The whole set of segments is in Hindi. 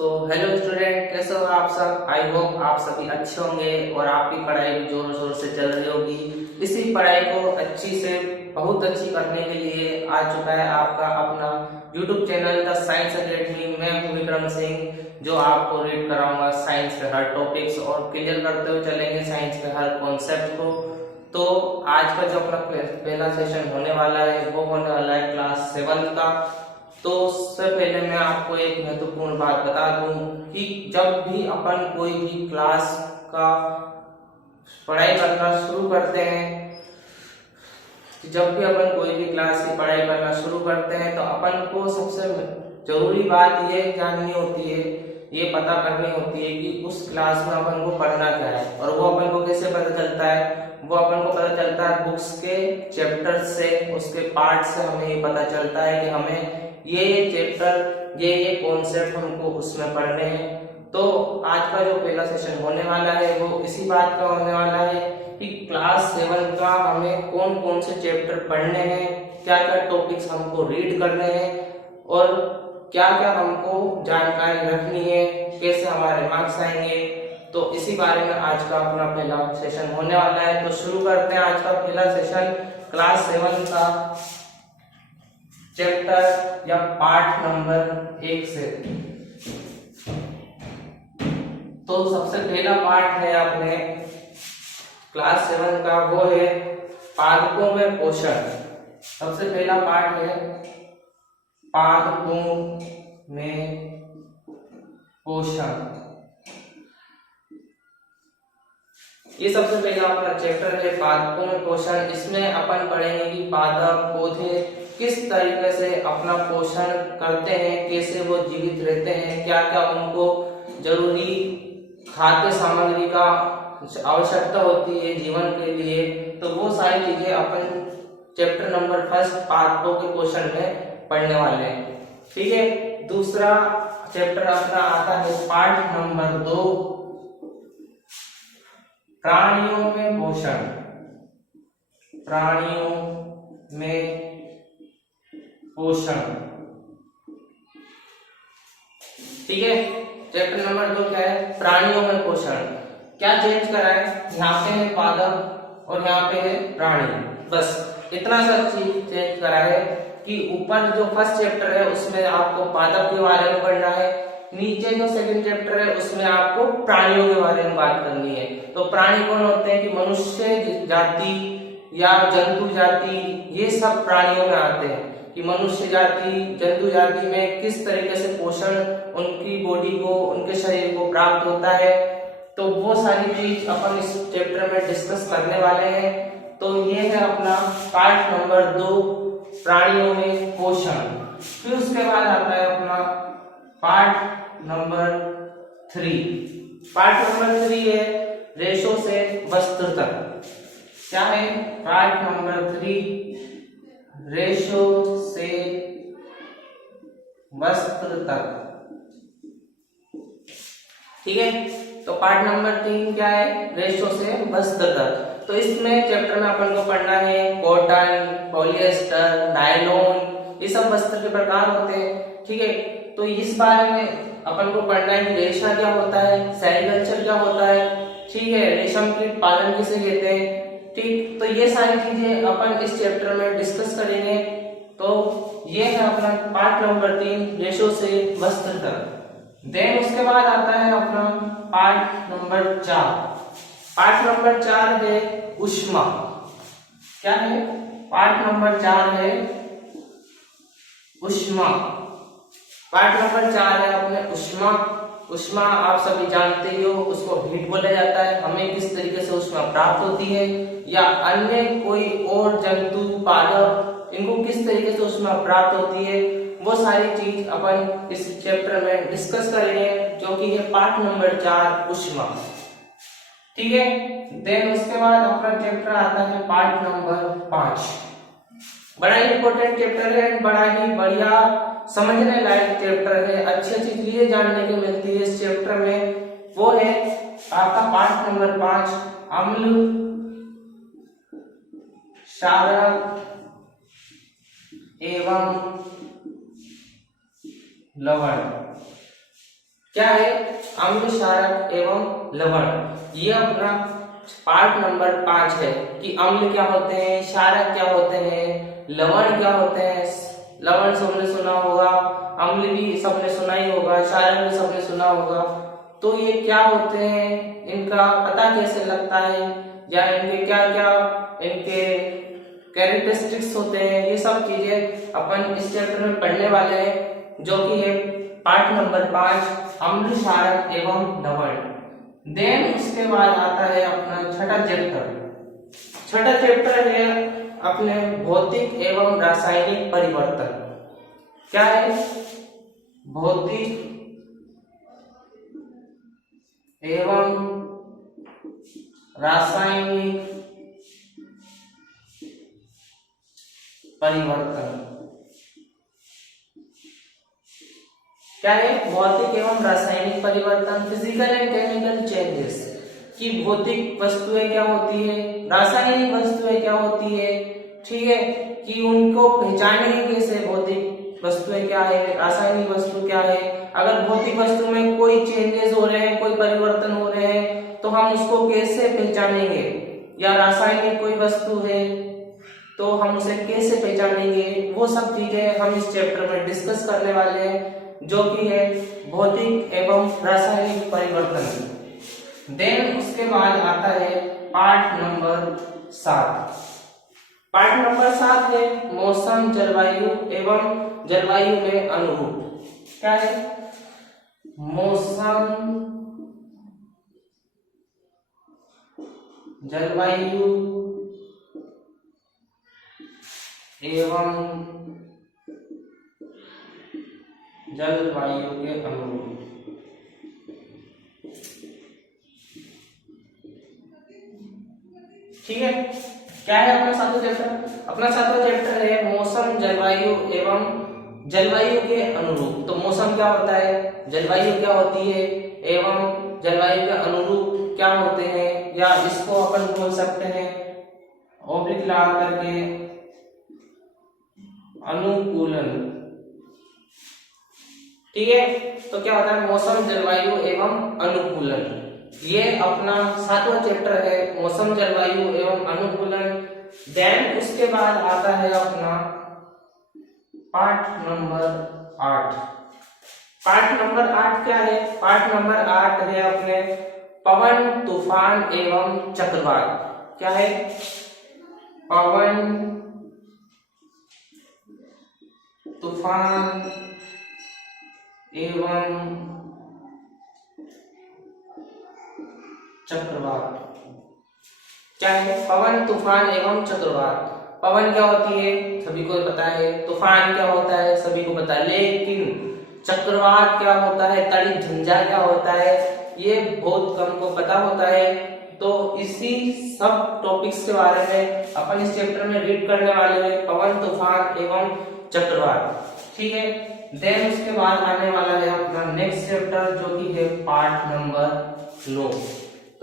तो हेलो स्टूडेंट, कैसे हो आप सब। आई होप आप सभी अच्छे होंगे और आपकी पढ़ाई भी जोरों शोर से चल रही होगी। इसी पढ़ाई को अच्छी से बहुत अच्छी करने के लिए आ चुका है आपका अपना YouTube channel the science academy. मैं हूं विक्रम सिंह, जो आपको रीड कराऊंगा साइंस के हर टॉपिक्स और क्लियर करते हुए चलेंगे साइंस के हर कॉन्सेप्ट को। तो आज का जो अपना पहला सेशन होने वाला है वो होने वाला है क्लास 7 का। तो उससे पहले मैं आपको एक महत्वपूर्ण बात बता दूं कि जब भी अपन कोई भी क्लास का पढ़ाई करना शुरू करते हैं, जब भी अपन कोई भी क्लास की पढ़ाई करना शुरू करते हैं तो अपन को सबसे जरूरी बात ये जाननी होती है, ये पता करनी होती है कि उस क्लास में अपन को पढ़ना क्या है। और वो अपन को कैसे पता चलता है? वो अपन को पता चलता है बुक्स के चैप्टर से, उसके पार्ट से हमें ये पता चलता है कि हमें ये चैप्टर ये कॉन्सेप्ट हमको उसमें पढ़ने हैं। तो आज का जो पहला सेशन होने वाला है वो इसी बात का होने वाला है कि क्लास 7 का हमें कौन कौन से चैप्टर पढ़ने हैं, क्या क्या टॉपिक्स हमको रीड करने हैं और क्या क्या हमको जानकारी रखनी है, कैसे हमारे मार्क्स आएंगे। तो इसी बारे में आज का अपना पहला सेशन होने वाला है। तो शुरू करते हैं आज का पहला सेशन क्लास 7 का चैप्टर या पार्ट नंबर 1 से। तो सबसे पहला पार्ट है अपने क्लास 7 का, वो है पादपों में पोषण। सबसे पहला पार्ट है पादपों में पोषण। ये सबसे पहला अपना चैप्टर है पादपों में पोषण। इसमें अपन पढ़ेंगे कि पादप पौधे किस तरीके से अपना पोषण करते हैं, कैसे वो जीवित रहते हैं, क्या क्या उनको जरूरी खाद्य सामग्री का आवश्यकता होती है जीवन के लिए। तो वो सारी चीजें अपन चैप्टर नंबर 1 पादपों के पोषण में पढ़ने वाले हैं। ठीक है। दूसरा चैप्टर अपना आता है पार्ट नंबर 2 प्राणियों में पोषण। प्राणियों में पोषण। ठीक है। चैप्टर नंबर 2 क्या है? प्राणियों में पोषण। क्या चेंज करा है? यहाँ पे है पादप और यहाँ पे है प्राणी, बस इतना सा चीज चेंज करा है कि ऊपर जो फर्स्ट चैप्टर है उसमें आपको पादप के बारे में पढ़ना है, नीचे जो सेकंड चैप्टर है उसमें आपको प्राणियों के बारे में बात करनी है। तो प्राणी कौन होते हैं कि मनुष्य जाति या जंतु जाति, ये सब प्राणियों में आते हैं कि मनुष्य जाति जंतु जाति में किस तरीके से पोषण उनकी बॉडी को, उनके शरीर को प्राप्त होता है। तो वो सारी चीज अपन इस चैप्टर में डिस्कस करने वाले हैं। तो ये है अपना पार्ट नंबर 2 प्राणियों में पोषण। फिर उसके बाद आता है अपना पार्ट नंबर 3। पार्ट नंबर 3 है रेशों से वस्त्र तक। क्या है? पार्ट नंबर 3 रेशो से वस्त्र तक। ठीक है। तो पार्ट नंबर 3 क्या है? रेशो से वस्त्र तक। तो इसमें चैप्टर में अपन को पढ़ना है कॉटन, पॉलिएस्टर, नायलॉन, ये सब वस्त्र के प्रकार होते हैं। ठीक है। तो इस बारे में अपन को पढ़ना है कि रेशा क्या होता है, सेरीकल्चर क्या होता है, ठीक है, रेशम कीट पालन किसे कहते हैं। ठीक। तो ये सारी चीजें अपन इस चैप्टर में डिस्कस करेंगे। तो ये है अपना पार्ट नंबर 3 रेशो से वस्त्र तक। देन उसके बाद आता है अपना पार्ट नंबर 4। पार्ट नंबर 4 है ऊष्मा। क्या है? पार्ट नंबर 4 है ऊष्मा। पार्ट नंबर 4 है अपने ऊष्मा। ऊष्मा आप सभी जानते ही हो, उसको हीट बोला जाता है। हमें किस तरीके से ऊष्मा प्राप्त होती है या अन्य कोई और जंतु पादप, इनको किस तरीके से ऊष्मा प्राप्त होती है, वो सारी चीज अपन इस चैप्टर में डिस्कस करेंगे, जो कि है पार्ट नंबर 4 ऊष्मा। ठीक है। देन उसके बाद अपना चैप्टर आता है पार्ट नंबर 5। बड़ा ही इंपॉर्टेंट चैप्टर है, बड़ा ही बढ़िया समझने लायक चैप्टर है, अच्छी अच्छी चीजें जानने को मिलती है इस चैप्टर में। वो है आपका पार्ट नंबर 5 अम्ल, क्षारक एवं लवण। क्या है, अम्ल, क्षारक एवं लवण। ये अपना पार्ट नंबर 5 है कि अम्ल क्या होते हैं, क्षारक क्या होते हैं, लवण क्या होते हैं। लवण सबने सुना होगा, अम्ल भी सबने सुना ही होगा, क्षारक भी सबने सुना होगा। तो ये क्या होते हैं, इनका पता कैसे लगता है, या इनके क्या क्या इनके कैरेक्टरिस्टिक्स होते हैं, ये सब चीजें अपन इस चैप्टर में पढ़ने वाले हैं, जो कि है पार्ट नंबर 5, अम्ल, क्षारक एवं लवण। देन उसके बाद आता है अपना छठा चैप्टर। छठा चैप्टर है अपने भौतिक एवं रासायनिक परिवर्तन। क्या है, भौतिक एवं रासायनिक परिवर्तन। क्या है, भौतिक एवं रासायनिक परिवर्तन, फिजिकल एंड केमिकल चेंजेस। कि भौतिक वस्तुएं क्या होती है, रासायनिक वस्तुएं क्या होती है, ठीक है, कि उनको पहचानेंगे कैसे, भौतिक वस्तुएं क्या है, रासायनिक वस्तु क्या है। अगर भौतिक वस्तु में कोई चेंजेस हो रहे हैं, कोई परिवर्तन हो रहे हैं, तो हम उसको कैसे पहचानेंगे, या रासायनिक कोई वस्तु है तो हम उसे कैसे पहचानेंगे, वो सब चीजें हम इस चैप्टर में डिस्कस करने वाले हैं, जो कि है भौतिक एवं रासायनिक परिवर्तन। देन उसके बाद आता है पार्ट नंबर 7। पार्ट नंबर 7 है मौसम, जलवायु एवं जलवायु में अनुरूप। क्या है, मौसम, जलवायु एवं जलवायु के अनुरूप। ठीक है, क्या है अपना सातवां चैप्टर? अपना सातवां चैप्टर है मौसम, जलवायु एवं जलवायु के अनुरूप। तो मौसम क्या होता है, जलवायु क्या होती है, एवं जलवायु के अनुरूप क्या होते हैं, या इसको अपन बोल सकते हैं ऑब्लिक लगा करके अनुकूलन। ठीक है, तो क्या होता है मौसम, जलवायु एवं अनुकूलन। ये अपना सातवां चैप्टर है मौसम, जलवायु एवं अनुकूलन। देन उसके बाद आता है अपना पार्ट नंबर 8। पार्ट नंबर 8 क्या है, पार्ट नंबर 8 है अपने पवन, तूफान एवं चक्रवात। क्या है, पवन, तूफान एवं चक्रवात। क्या है, पवन, तूफान एवं चक्रवात। पवन क्या होती है सभी को पता है, तूफान क्या होता है सभी को पता है, लेकिन चक्रवात क्या होता है, तड़ी झंझा क्या होता है, ये बहुत कम को पता होता है। तो इसी सब टॉपिक्स के बारे में अपन इस चैप्टर में रीड करने वाले हैं, पवन, तूफान एवं चक्रवात। ठीक है, देन उसके बाद आने वाला है अपना नेक्स्ट चैप्टर, जो कि है पार्ट नंबर 9।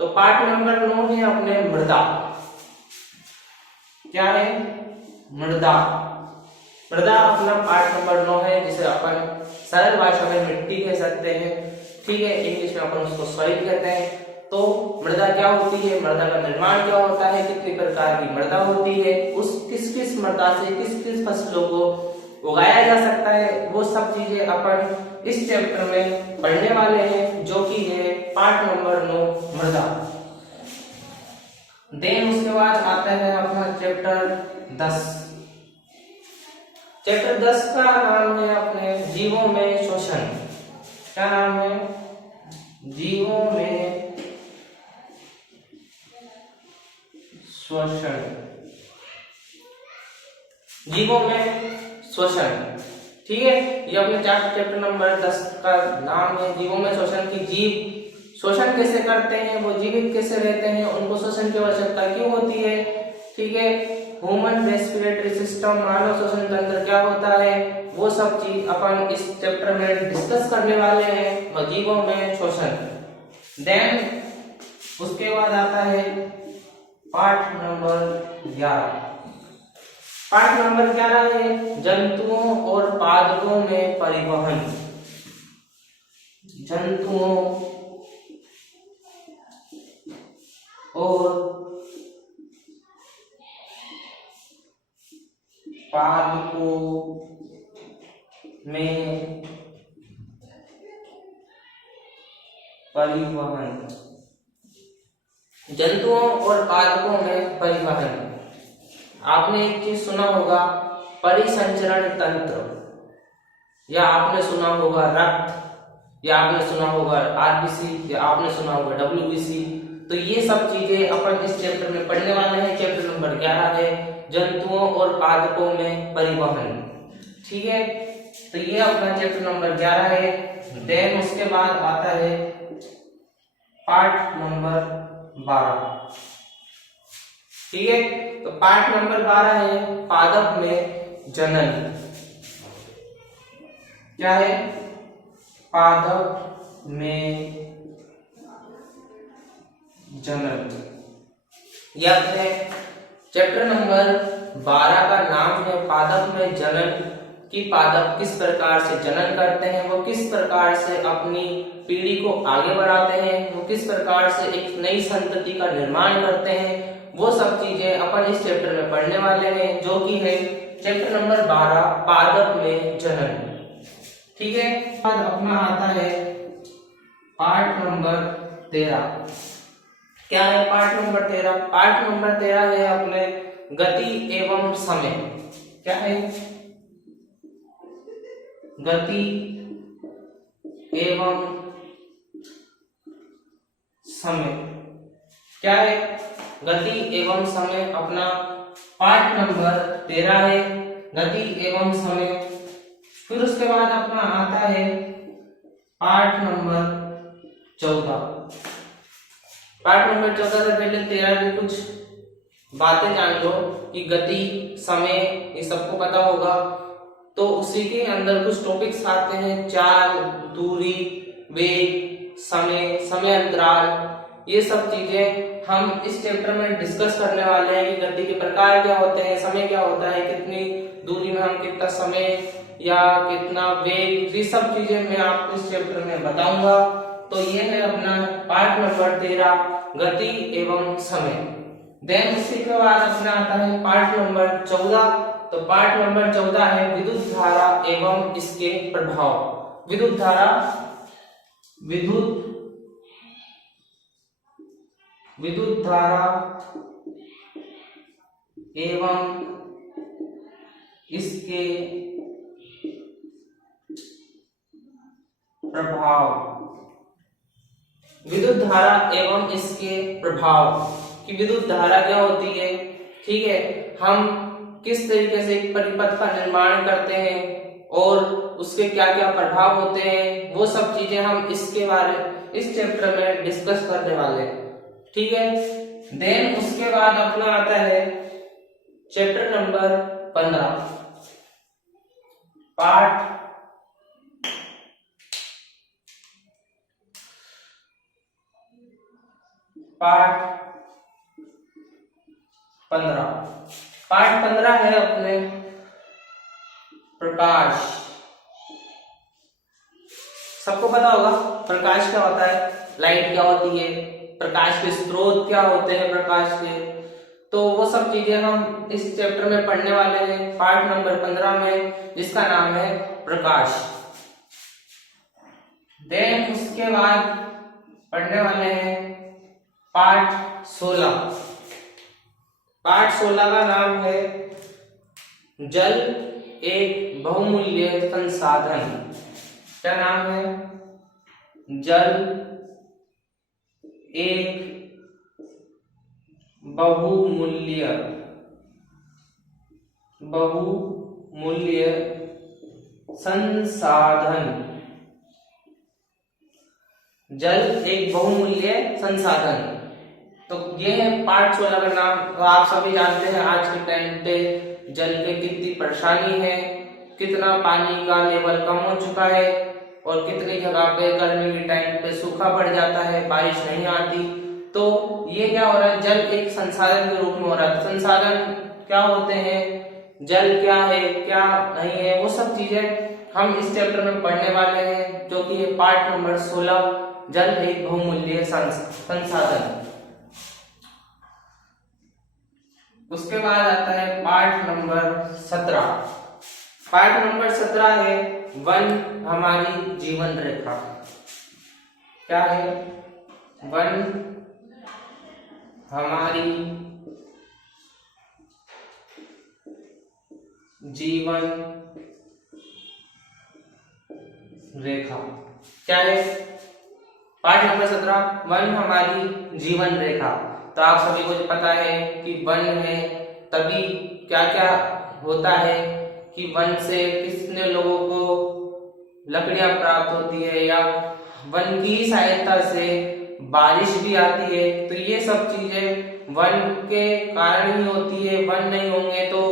तो पार्ट नंबर 9 है अपने मृदा। क्या है, मृदा। मृदा अपना पार्ट नंबर 9 है, जिसे अपन सरल भाषा में मिट्टी कह सकते हैं। ठीक है, इंग्लिश में अपन उसको सॉइल कहते हैं। तो मृदा क्या होती है, मृदा का निर्माण क्या होता है, कितने प्रकार की मृदा होती है, उस किस किस मृदा से किस किस फसलों को उगाया जा सकता है, वो सब चीजें अपन इस चैप्टर में पढ़ने वाले हैं, जो कि है पार्ट नंबर 9 मृदा। देन उसके बाद आता है अपना चैप्टर 10। चैप्टर 10 का नाम है अपने जीवों में शोषण। क्या नाम है, जीवों में शोषण। जीवों में शोषण। ठीक है, ये अपने चैप्टर नंबर 10 का नाम है, जीवों में शोषण। की जीव शोषण कैसे करते हैं, वो जीवित कैसे रहते हैं, उनको शोषण की आवश्यकता क्यों होती है। ठीक है, ह्यूमन रेस्पिरेटरी सिस्टम, मानव श्वसन तंत्र क्या होता है, वो सब चीज अपन इस चैप्टर में डिस्कस करने वाले हैं, जीवों में शोषण। देन उसके बाद आता है पार्ट नंबर 11। पार्ट नंबर 11 है जंतुओं और पादपों में परिवहन। जंतुओं और पादपों में परिवहन। जंतुओं और पादपों में परिवहन। आपने एक चीज सुना होगा, परिसंचरण तंत्र, या आपने सुना होगा रक्त, या आपने सुना होगा आरबीसी, या आपने सुना होगा डब्ल्यूबीसी। तो ये सब चीजें अपन इस चैप्टर में पढ़ने वाले हैं। चैप्टर नंबर 11 है जंतुओं और पादपों में परिवहन। ठीक है, तो ये अपना चैप्टर नंबर 11 है। देन उसके बाद आता है पार्ट नंबर 12। ठीक है, तो पार्ट नंबर 12 है पादप में जनन। क्या है? पादप में जनन। याद है, चैप्टर नंबर 12 का नाम है पादप में जनन, कि पादप किस प्रकार से जनन करते हैं, वो किस प्रकार से अपनी पीढ़ी को आगे बढ़ाते हैं, वो किस प्रकार से एक नई संतति का निर्माण करते हैं, वो सब चीजें अपन इस चैप्टर में पढ़ने वाले हैं, जो कि है चैप्टर नंबर 12 पादप में जनन। ठीक है, बाद अपना आता है पार्ट नंबर 13। क्या है पार्ट नंबर 13? पार्ट नंबर 13 है अपने गति एवं समय। क्या है? गति एवं समय। क्या है? गति एवं समय अपना पार्ट नंबर 13 है, गति एवं समय। फिर उसके बाद अपना आता है पार्ट नंबर 14। पार्ट नंबर 14 से पहले 13 की कुछ बातें जान लो, कि गति, समय, ये सबको पता होगा। तो उसी के अंदर कुछ टॉपिक्स आते हैं, चाल, दूरी, वेग, समय, समय अंतराल। ये सब चीजें हम इस चैप्टर में डिस्कस करने वाले हैं, कि गति के प्रकार क्या होते हैं, समय क्या होता है, कितनी दूरी में हम कितना समय या कितना वेग, ये सब चीजें मैं आपको इस चैप्टर में बताऊंगा। तो ये है अपना पार्ट नंबर 13 गति एवं समय। देन उसी के बाद अपना आता है पार्ट नंबर 14। तो पार्ट नंबर 14 है विद्युत धारा एवं इसके प्रभाव। विद्युत धारा, विद्युत धारा एवं इसके प्रभाव। विद्युत धारा एवं इसके प्रभाव, कि विद्युत धारा क्या होती है, ठीक है, हम किस तरीके से एक परिपथ का निर्माण करते हैं और उसके क्या क्या प्रभाव होते हैं, वो सब चीजें हम इसके बारे इस चैप्टर में डिस्कस करने वाले हैं। ठीक है, देन उसके बाद अपना आता है chapter number 15 part part 15। Part 15 है अपने प्रकाश। सबको पता होगा प्रकाश क्या होता है, लाइट क्या होती है, प्रकाश के स्रोत क्या होते हैं प्रकाश के। तो वो सब चीजें हम इस चैप्टर में पढ़ने वाले हैं पार्ट नंबर 15 में, जिसका नाम है प्रकाश। देन उसके बाद पढ़ने वाले हैं पार्ट 16। पार्ट 16 का नाम है जल एक बहुमूल्य संसाधन। क्या नाम है? जल एक बहुमूल्य संसाधन। जल एक बहुमूल्य संसाधन। तो ये है पार्ट 16 का नाम। तो आप सभी जानते हैं आज के टाइम पे जल की कितनी परेशानी है, कितना पानी का लेवल कम हो चुका है और कितनी जगह पे गर्मी के टाइम पे सूखा पड़ जाता है, बारिश नहीं आती। तो ये क्या हो रहा है, जल एक संसाधन के रूप में हो रहा है। संसाधन क्या होते हैं, जल क्या है क्या नहीं है, वो सब चीजें हम इस चैप्टर में पढ़ने वाले हैं, जो कि है पार्ट नंबर 16, जल एक बहुमूल्य संसाधन। उसके बाद आता है पार्ट नंबर 17। पार्ट नंबर 17 है वन हमारी जीवन रेखा। क्या है? वन हमारी जीवन रेखा। क्या है? पार्ट नंबर 17, वन हमारी जीवन रेखा। तो आप सभी को पता है कि वन है तभी क्या क्या होता है, कि वन से कितने लोगों को लकड़ियां प्राप्त होती है, या वन की सहायता से बारिश भी आती है। तो ये सब चीजें वन के कारण ही होती है। वन नहीं होंगे तो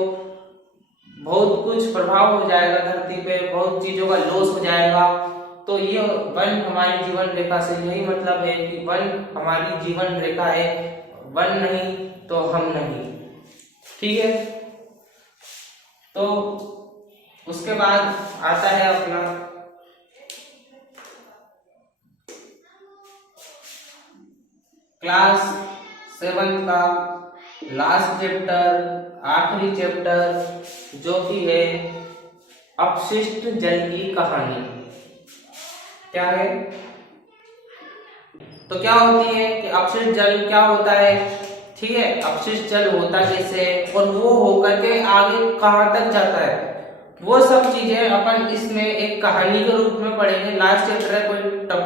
बहुत कुछ प्रभाव हो जाएगा धरती पे, बहुत चीजों का लॉस हो जाएगा। तो ये वन हमारी जीवन रेखा से यही मतलब है कि वन हमारी जीवन रेखा है, वन नहीं तो हम नहीं। ठीक है, तो उसके बाद आता है अपना क्लास 7 का लास्ट चैप्टर, आखिरी चैप्टर, जो कि है अपशिष्ट जल की कहानी। क्या है? तो क्या होती है कि अपशिष्ट जल क्या होता है? ठीक है, अपशिष्ट जल होता कैसे और वो होकर के आगे कहां तक जाता है, वो सब चीजें अपन इसमें एक कहानी के रूप में पढ़ेंगे। लास्ट चैप्टर है, कोई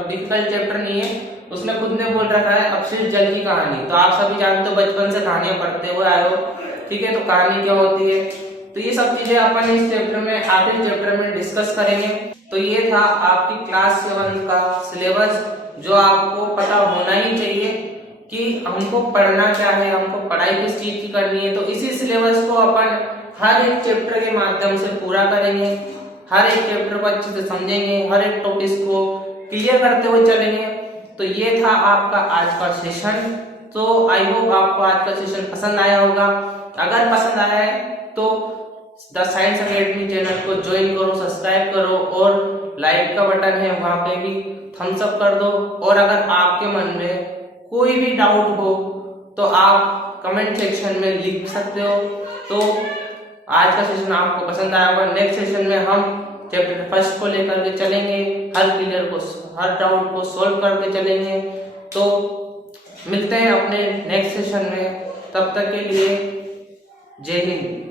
डिफिकल्ट चैप्टर नहीं है, उसने खुद ने बोल रखा है अपशिष्ट जल की कहानी। तो आप सभी जानते हो, बचपन से कहानियां पढ़ते हुए आए हो। ठीक है, तो कहानी क्या होती है, तो ये सब चीजें अपन इस चैप्टर में, आखिरी चैप्टर में डिस्कस करेंगे। तो ये था आपकी क्लास 7 का सिलेबस, जो आपको पता होना ही चाहिए कि हमको पढ़ना क्या है, हमको पढ़ाई किस चीज की करनी है। तो इसी सिलेबस को अपन हर एक चैप्टर के माध्यम से पूरा करेंगे, हर एक चैप्टर को अच्छे से समझेंगे, हर एक टॉपिक को क्लियर करते हुए चलेंगे। तो ये था आपका आज का सेशन। तो आई होप आपको आज का सेशन पसंद आया होगा। अगर पसंद आया है तो द साइंस अकेडमी चैनल को ज्वाइन करो, सब्सक्राइब करो, और लाइक का बटन है वहां पे भी थम्स अप कर दो। और अगर आपके मन में कोई भी डाउट हो तो आप कमेंट सेक्शन में लिख सकते हो। तो आज का सेशन आपको पसंद आया होगा। नेक्स्ट सेशन में हम चैप्टर 1 को लेकर के चलेंगे, हर डाउट को सॉल्व करके चलेंगे। तो मिलते हैं अपने नेक्स्ट सेशन में, तब तक के लिए जय हिंद।